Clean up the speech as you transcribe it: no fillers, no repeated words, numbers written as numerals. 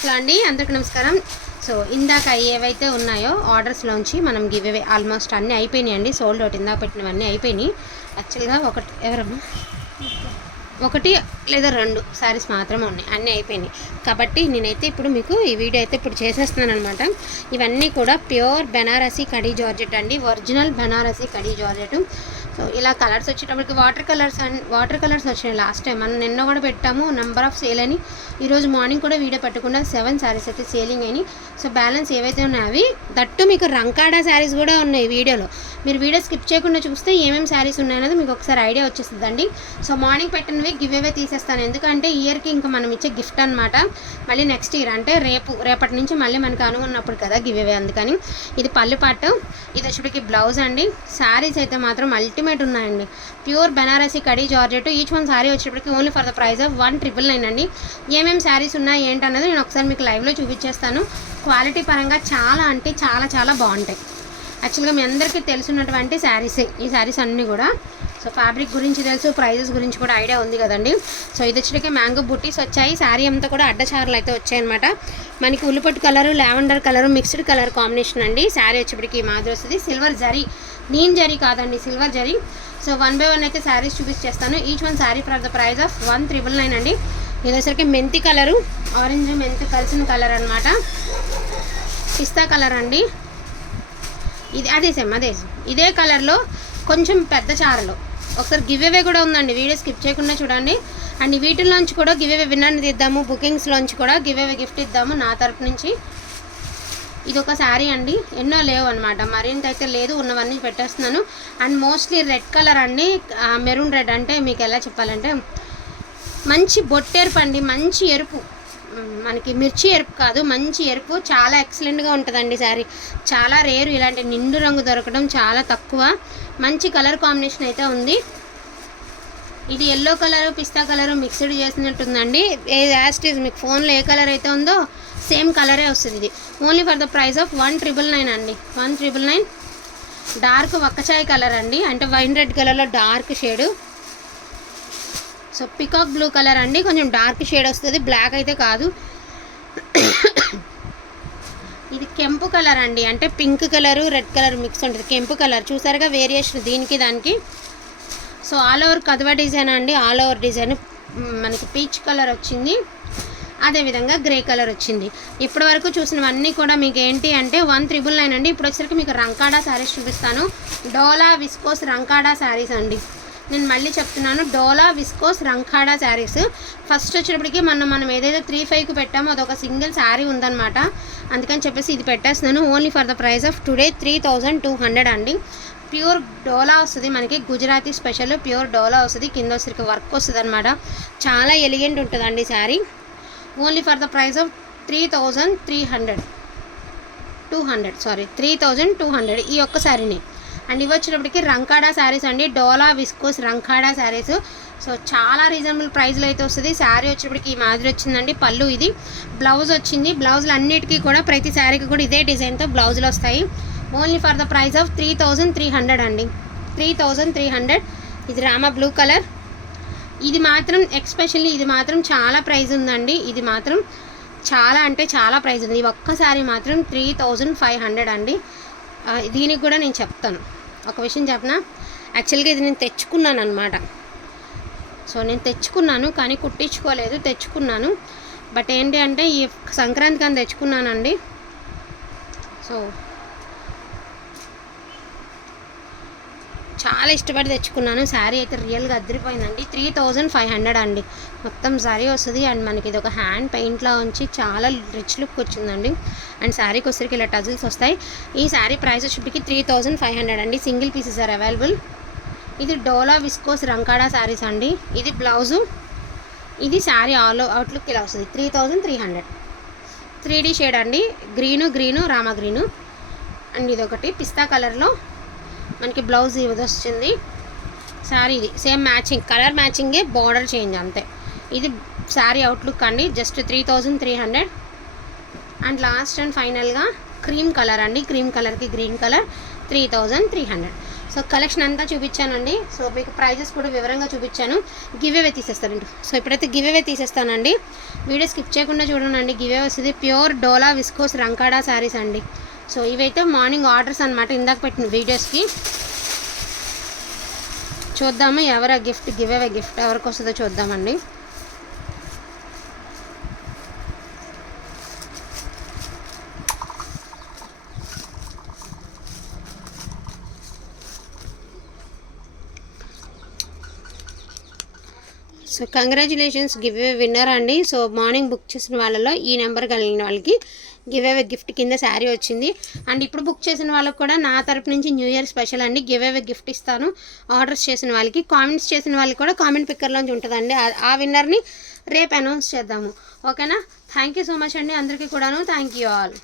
Hello అండి, అందరికీ నమస్కారం. సో ఇందాక ఏవైతే ఉన్నాయో ఆర్డర్స్లోంచి మనం గివ్ అవే ఆల్మోస్ట్ అన్నీ అయిపోయినాయండి. సోల్డ్ అవుట్ ఇందాక పెట్టినవన్నీ అయిపోయినాయి. యాక్చువల్గా ఒకటి లేదా రెండు శారీస్ మాత్రమే ఉన్నాయి, అన్నీ అయిపోయినాయి. కాబట్టి నేనైతే ఇప్పుడు మీకు ఈ వీడియో అయితే ఇప్పుడు చేసేస్తున్నాను అనమాట. ఇవన్నీ కూడా ప్యూర్ బెనారసీ కడీ జార్జెట్ అండి, ఒరిజినల్ బెనారసీ కడీ జార్జెట్. సో ఇలా కలర్స్ వచ్చేటప్పటికి వాటర్ కలర్స్ వచ్చాయి. లాస్ట్ టైం మనం నిన్న కూడా పెట్టాము, నెంబర్ ఆఫ్ సేల్ అని. ఈరోజు మార్నింగ్ కూడా వీడియో పెట్టకుండా 7 శారీస్ అయితే సేలింగ్ అయినాయి. సో బ్యాలెన్స్ ఏవైతే ఉన్నాయో అవి దట్టు మీకు రంకాడా శారీస్ కూడా ఉన్నాయి వీడియోలో. మీరు వీడియో స్కిప్ చేయకుండా చూస్తే ఏమేమి శారీస్ ఉన్నాయనేది మీకు ఒకసారి ఐడియా వచ్చేస్తుందండి. సో మార్నింగ్ పెట్టినవి గివ్ అవే తీసేస్తాను, ఎందుకంటే ఇయర్కి ఇంకా మనం ఇచ్చే గిఫ్ట్ అనమాట. మళ్ళీ నెక్స్ట్ ఇయర్ అంటే రేపటి నుంచి మళ్ళీ మనకు అనుకున్నప్పుడు కదా గివ్ అవే, అందుకని. ఇది పళ్ళు పాటు, ఇది వచ్చేటికి బ్లౌజ్ అండి. శారీస్ అయితే మాత్రం అల్టిమేట్ ఉన్నాయండి. ప్యూర్ బెనారసీ కడీ జార్జెట్. ఈచ్ వన్ శారీ వచ్చేటప్పటికి only for the price of 1999 అండి. ఏమేమి శారీస్ ఉన్నాయి ఏంటన్నది నేను ఒకసారి మీకు లైవ్లో చూపించేస్తాను. క్వాలిటీ పరంగా చాలా అంటే చాలా బాగుంటాయి. యాక్చువల్గా మీ అందరికీ తెలుసున్నటువంటి శారీసే ఈ శారీస్ అన్నీ కూడా. సో ఫ్యాబ్రిక్ గురించి తెలుసు, ప్రైజెస్ గురించి కూడా ఐడియా ఉంది కదండి. సో ఇది వచ్చేటికి మ్యాంగో బుట్టీస్ వచ్చాయి. శారీ అంతా కూడా అడ్డచారులు అయితే వచ్చాయన్నమాట. మనకి ఉల్లిపట్టు colour, lavender colour, mixed colour combination అండి. శారీ వచ్చేటికి మాదిరి వస్తుంది. సిల్వర్ జరీ, నీమ్ జరీ కాదండి, సిల్వర్ జరీ. సో 1 by 1 అయితే శారీస్ చూపించేస్తాను. Each one sari for the price of 1999 అండి. ఇది వచ్చేసరికి మెంతి కలరు, ఆరెంజ్ మెంతి కలిసిన కలర్ అనమాట. పిస్తా కలర్ అండి. ఇది అదే సేమ్ ఇదే కలర్లో కొంచెం పెద్ద చారలో ఒకసారి గివ్ అవే కూడా ఉందండి. వీడియో స్కిప్ చేయకుండా చూడండి. అండ్ వీటిలోంచి కూడా గివ్ అవే విన్నర్ని తీద్దాము, బుకింగ్స్లోంచి కూడా గివ్ అవే గిఫ్ట్ ఇద్దాము నా తరపు నుంచి. ఇది ఒక శారీ అండి, ఎన్నో లేవు అనమాట, మరింత అయితే లేదు, ఉన్నవన్నీ పెట్టేస్తున్నాను. అండ్ మోస్ట్లీ రెడ్ కలర్ అండి, మెరూన్ రెడ్ అంటే మీకు ఎలా చెప్పాలంటే మంచి బొట్టెరుపు అండి, మంచి ఎరుపు, మనకి మిర్చి ఎరుపు కాదు, మంచి ఎరుపు. చాలా ఎక్సలెంట్గా ఉంటుందండి శారీ. చాలా రేరు ఇలాంటి నిండు రంగు దొరకడం, చాలా తక్కువ. మంచి కలర్ కాంబినేషన్ అయితే ఉంది. ఇది ఎల్లో కలరు, పిస్తా కలరు మిక్స్డ్ చేసినట్టుందండి. యాస్టీస్ మీకు ఫోన్లో ఏ కలర్ అయితే ఉందో సేమ్ కలరే వస్తుంది. ఇది only for the price of 1999 అండి, 1999. డార్క్ వక్కచాయ్ కలర్ అండి, అంటే వైన్ రెడ్ కలర్లో dark shade. So peacock blue colour అండి, కొంచెం డార్క్ షేడ్ వస్తుంది, బ్లాక్ అయితే కాదు. ఇది కెంపు కలర్ అండి, అంటే pink colour red colour mix ఉంటుంది. కెంపు కలర్ చూసారుగా వేరియేషన్ దీనికి దానికి. సో ఆల్ ఓవర్ కదవ డిజైన్ అండి, ఆల్ ఓవర్ డిజైన్ మనకి పీచ్ కలర్ వచ్చింది, అదేవిధంగా గ్రే కలర్ వచ్చింది. ఇప్పటి వరకు చూసినవన్నీ కూడా మీకు ఏంటి అంటే 1999 అండి. ఇప్పుడు వచ్చేసరికి మీకు రంకాడా శారీస్ చూపిస్తాను. డోలా విస్కోస్ రంకాడా శారీస్ అండి. నేను మళ్ళీ చెప్తున్నాను, డోలా విస్కోస్ రంకాడా శారీస్. ఫస్ట్ వచ్చేటప్పటికి మనం ఏదైతే 35కి పెట్టామో అదొక సింగిల్ శారీ ఉందన్నమాట, అందుకని చెప్పేసి ఇది పెట్టేస్తున్నాను. Only for the price of today 3200 అండి. ప్యూర్ డోలా వస్తుంది మనకి, గుజరాతీ స్పెషల్ ప్యూర్ డోలా వస్తుంది. కింద వచ్చరికి వర్క్ వస్తుంది అనమాట, చాలా ఎలిగెంట్ ఉంటుందండి sari. Only for the price of 3200 ఈ ఒక్క శారీని. అండ్ ఇవి వచ్చేటప్పటికి రంకాడా శారీస్ అండి, డోలా విస్కోస్ రంకాడా శారీస్. సో చాలా రీజనబుల్ ప్రైస్లో అయితే వస్తుంది. శారీ వచ్చేటప్పటికి ఈ మాదిరి వచ్చిందండి. పళ్ళు ఇది, బ్లౌజ్ వచ్చింది. బ్లౌజులు అన్నిటికీ కూడా ప్రతి శారీకి కూడా ఇదే డిజైన్తో బ్లౌజులు వస్తాయి. Only for the price of 3300 అండి, 3300. ఇది రామా బ్లూ కలర్. ఇది మాత్రం ఎక్స్పెషల్లీ ఇది మాత్రం చాలా ప్రైస్ ఉందండి. ఇది మాత్రం చాలా అంటే చాలా ప్రైస్ ఉంది. ఒక్కసారి మాత్రం 3500 అండి. దీనికి కూడా నేను చెప్తాను, ఒక విషయం చెప్పనా. యాక్చువల్గా ఇది నేను తెచ్చుకున్నాను అనమాట. సో నేను తెచ్చుకున్నాను కానీ కుట్టించుకోలేదు, తెచ్చుకున్నాను. బట్ ఏంటి అంటే ఈ సంక్రాంతికి అని తెచ్చుకున్నానండి. సో చాలా ఇష్టపడి తెచ్చుకున్నాను. శారీ అయితే రియల్గా అదిరిపోయిందండి. 3500 అండి మొత్తం శారీ వస్తుంది. అండ్ మనకి ఇది ఒక హ్యాండ్ పెయింట్లో ఉంచి చాలా రిచ్ లుక్ వచ్చిందండి. అండ్ శారీకి వచ్చరికి ఇలా టజిల్స్ వస్తాయి. ఈ శారీ ప్రైస్ వచ్చేటికి 3500 అండి. Single pieces are available. ఇది డోలా విస్కోస్ రంకాడా శారీస్ అండి. ఇది బ్లౌజు, ఇది శారీ ఆల్ అవుట్లుక్ ఇలా వస్తుంది. 3300. 3D షేడ్ అండి, గ్రీను రామా గ్రీను. అండ్ ఇది ఒకటి పిస్తా కలర్లో మనకి బ్లౌజ్ ఇది వచ్చింది. శారీ ఇది సేమ్ మ్యాచింగ్, కలర్ మ్యాచింగే, బార్డర్ చేంజ్ అంతే. ఇది శారీ అవుట్లుక్ అండి, జస్ట్ 3300. అండ్ లాస్ట్ అండ్ ఫైనల్గా క్రీమ్ కలర్ అండి, క్రీమ్ కలర్కి గ్రీన్ కలర్ 3300. సో కలెక్షన్ అంతా చూపించానండి. సో మీకు ప్రైజెస్ కూడా వివరంగా చూపించాను. గివ్ అవే తీసేస్తానండి. సో ఇప్పుడైతే గివ్ అవే తీసేస్తానండి. వీడియో స్కిప్ చేయకుండా చూడండి. గివ్ అవే వస్తుంది ప్యూర్ డోలా విస్కోస్ రంకాడా శారీస్ అండి. సో ఇవైతే మార్నింగ్ ఆర్డర్స్ అనమాట, ఇందాక పెట్టిన వీడియోస్కి. చూద్దాము ఎవరు గిఫ్ట్ గివ్ అవే గిఫ్ట్ ఎవరికి వస్తుందో చూద్దామండి. So congratulations give away winner అండి. సో మార్నింగ్ బుక్ చేసిన వాళ్ళలో ఈ నెంబర్ కలిగిన వాళ్ళకి గివ్ అవే గిఫ్ట్ కింద శారీ వచ్చింది. అండ్ ఇప్పుడు బుక్ చేసిన వాళ్ళకి కూడా నా తరపు నుంచి న్యూ ఇయర్ స్పెషల్ అండి, గివ్ అవే గిఫ్ట్ ఇస్తాను. ఆర్డర్స్ చేసిన వాళ్ళకి, కామెంట్స్ చేసిన వాళ్ళకి కూడా కామెంట్ పిక్కర్లోంచి ఉంటుందండి. ఆ విన్నర్ని రేపు అనౌన్స్ చేద్దాము. ఓకేనా? థ్యాంక్ యూ సో మచ్ అండి అందరికీ కూడాను. Thank you all.